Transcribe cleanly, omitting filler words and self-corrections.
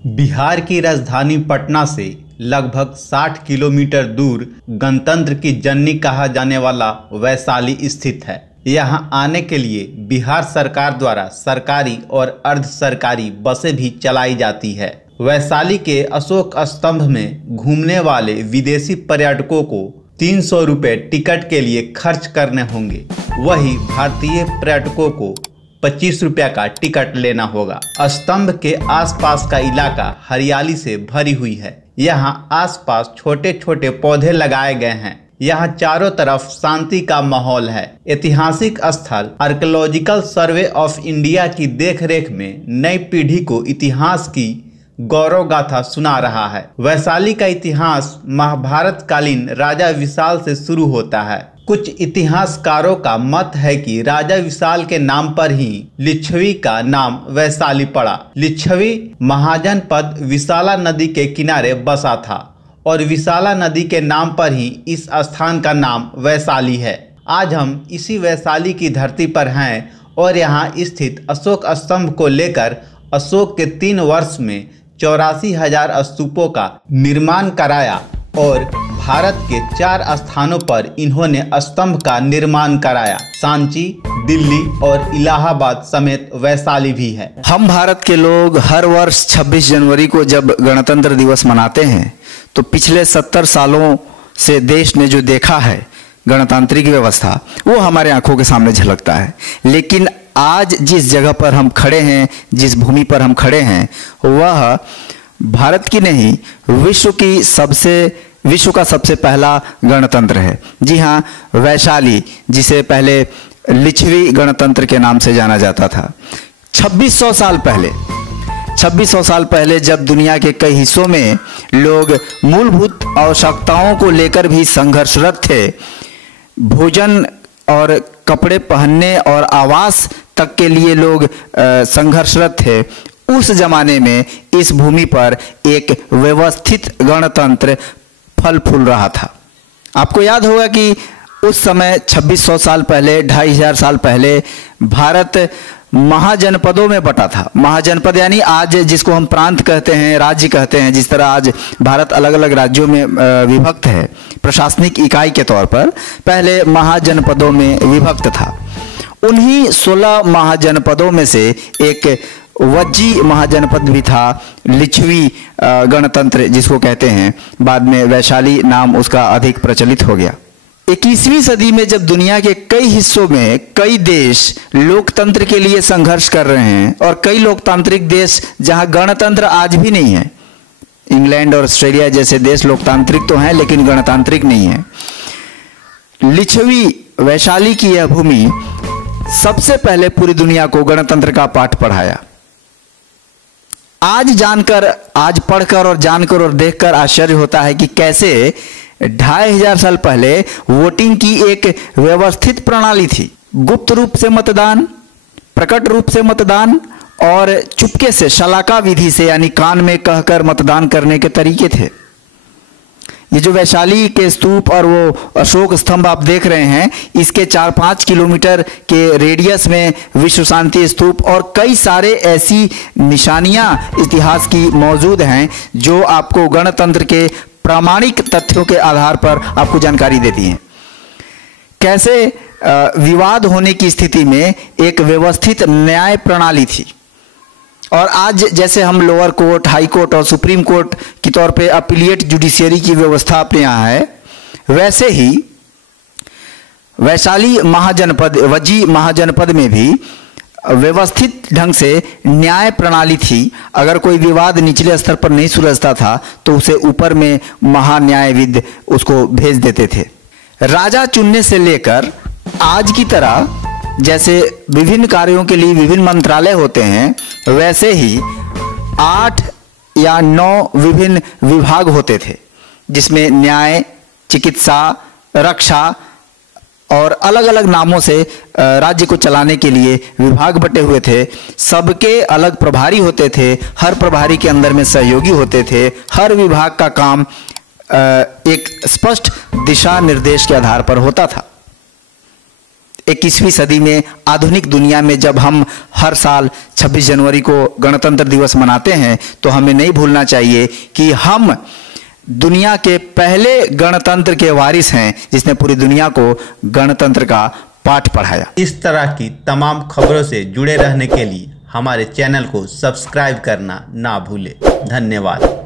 बिहार की राजधानी पटना से लगभग 60 किलोमीटर दूर गणतंत्र की जननी कहा जाने वाला वैशाली स्थित है। यहां आने के लिए बिहार सरकार द्वारा सरकारी और अर्ध सरकारी बसें भी चलाई जाती है। वैशाली के अशोक स्तंभ में घूमने वाले विदेशी पर्यटकों को 300 रुपये टिकट के लिए खर्च करने होंगे, वही भारतीय पर्यटकों को 25 रुपया का टिकट लेना होगा। स्तंभ के आसपास का इलाका हरियाली से भरी हुई है। यहाँ आसपास छोटे छोटे पौधे लगाए गए हैं। यहाँ चारों तरफ शांति का माहौल है। ऐतिहासिक स्थल आर्कियोलॉजिकल सर्वे ऑफ इंडिया की देखरेख में नई पीढ़ी को इतिहास की गौरव गाथा सुना रहा है। वैशाली का इतिहास महाभारत कालीन राजा विशाल से शुरू होता है। कुछ इतिहासकारों का मत है कि राजा विशाल के नाम पर ही लिच्छवी का नाम वैशाली पड़ा। लिच्छवी महाजनपद विशाला नदी के किनारे बसा था और विशाला नदी के नाम पर ही इस स्थान का नाम वैशाली है। आज हम इसी वैशाली की धरती पर हैं और यहाँ स्थित अशोक स्तंभ को लेकर अशोक के 3 वर्ष में 84,000 स्तूपों का निर्माण कराया और भारत के 4 स्थानों पर इन्होंने स्तंभ का निर्माण कराया। सांची, दिल्ली और इलाहाबाद समेत वैशाली भी है। हम भारत के लोग हर वर्ष 26 जनवरी को जब गणतंत्र दिवस मनाते हैं तो पिछले 70 सालों से देश ने जो देखा है गणतांत्रिक व्यवस्था, वो हमारे आंखों के सामने झलकता है। लेकिन आज जिस जगह पर हम खड़े हैं, जिस भूमि पर हम खड़े हैं, वह भारत की नहीं विश्व का सबसे पहला गणतंत्र है। जी हाँ, वैशाली, जिसे पहले लिच्छवी गणतंत्र के नाम से जाना जाता था। 2600 साल पहले जब दुनिया के कई हिस्सों में लोग मूलभूत आवश्यकताओं को लेकर भी संघर्षरत थे, भोजन और कपड़े पहनने और आवास तक के लिए लोग संघर्षरत थे, उस जमाने में इस भूमि पर एक व्यवस्थित गणतंत्र फल फूल रहा था। आपको याद होगा कि उस समय 2600 साल पहले, 2500 साल पहले भारत महाजनपदों में बटा था। महाजनपद यानी आज जिसको हम प्रांत कहते हैं, राज्य कहते हैं, जिस तरह आज भारत अलग अलग राज्यों में विभक्त है प्रशासनिक इकाई के तौर पर, पहले महाजनपदों में विभक्त था। उन्हीं 16 महाजनपदों में से एक वज्जी महाजनपद भी था, लिच्छवी गणतंत्र जिसको कहते हैं। बाद में वैशाली नाम उसका अधिक प्रचलित हो गया। 21वीं सदी में जब दुनिया के कई हिस्सों में कई देश लोकतंत्र के लिए संघर्ष कर रहे हैं और कई लोकतांत्रिक देश जहां गणतंत्र आज भी नहीं है, इंग्लैंड और ऑस्ट्रेलिया जैसे देश लोकतांत्रिक तो हैं लेकिन गणतांत्रिक नहीं है, लिच्छवी वैशाली की यह भूमि सबसे पहले पूरी दुनिया को गणतंत्र का पाठ पढ़ाया। आज पढ़कर और जानकर और देखकर आश्चर्य होता है कि कैसे 2500 साल पहले वोटिंग की एक व्यवस्थित प्रणाली थी। गुप्त रूप से मतदान, प्रकट रूप से मतदान और चुपके से शलाका विधि से यानी कान में कहकर मतदान करने के तरीके थे। ये जो वैशाली के स्तूप और वो अशोक स्तंभ आप देख रहे हैं, इसके 4-5 किलोमीटर के रेडियस में विश्व शांति स्तूप और कई सारे ऐसी निशानियां इतिहास की मौजूद हैं जो आपको गणतंत्र के प्रामाणिक तथ्यों के आधार पर आपको जानकारी देती हैं। कैसे विवाद होने की स्थिति में एक व्यवस्थित न्याय प्रणाली थी। और आज जैसे हम लोअर कोर्ट, हाई कोर्ट और सुप्रीम कोर्ट की तौर पे अपीलिएट जुडिशियरी की व्यवस्था अपने यहाँ है, वैसे ही वैशाली महाजनपद, वज्जी महाजनपद में भी व्यवस्थित ढंग से न्याय प्रणाली थी। अगर कोई विवाद निचले स्तर पर नहीं सुलझता था तो उसे ऊपर में महान्यायविद उसको भेज देते थे। राजा चुनने से लेकर आज की तरह जैसे विभिन्न कार्यों के लिए विभिन्न मंत्रालय होते हैं, वैसे ही 8 या 9 विभिन्न विभाग होते थे जिसमें न्याय, चिकित्सा, रक्षा और अलग अलग नामों से राज्य को चलाने के लिए विभाग बटे हुए थे। सबके अलग प्रभारी होते थे, हर प्रभारी के अंदर में सहयोगी होते थे। हर विभाग का काम एक स्पष्ट दिशा निर्देश के आधार पर होता था। 21वीं सदी में आधुनिक दुनिया में जब हम हर साल 26 जनवरी को गणतंत्र दिवस मनाते हैं, तो हमें नहीं भूलना चाहिए कि हम दुनिया के पहले गणतंत्र के वारिस हैं जिसने पूरी दुनिया को गणतंत्र का पाठ पढ़ाया। इस तरह की तमाम खबरों से जुड़े रहने के लिए हमारे चैनल को सब्सक्राइब करना ना भूलें। धन्यवाद।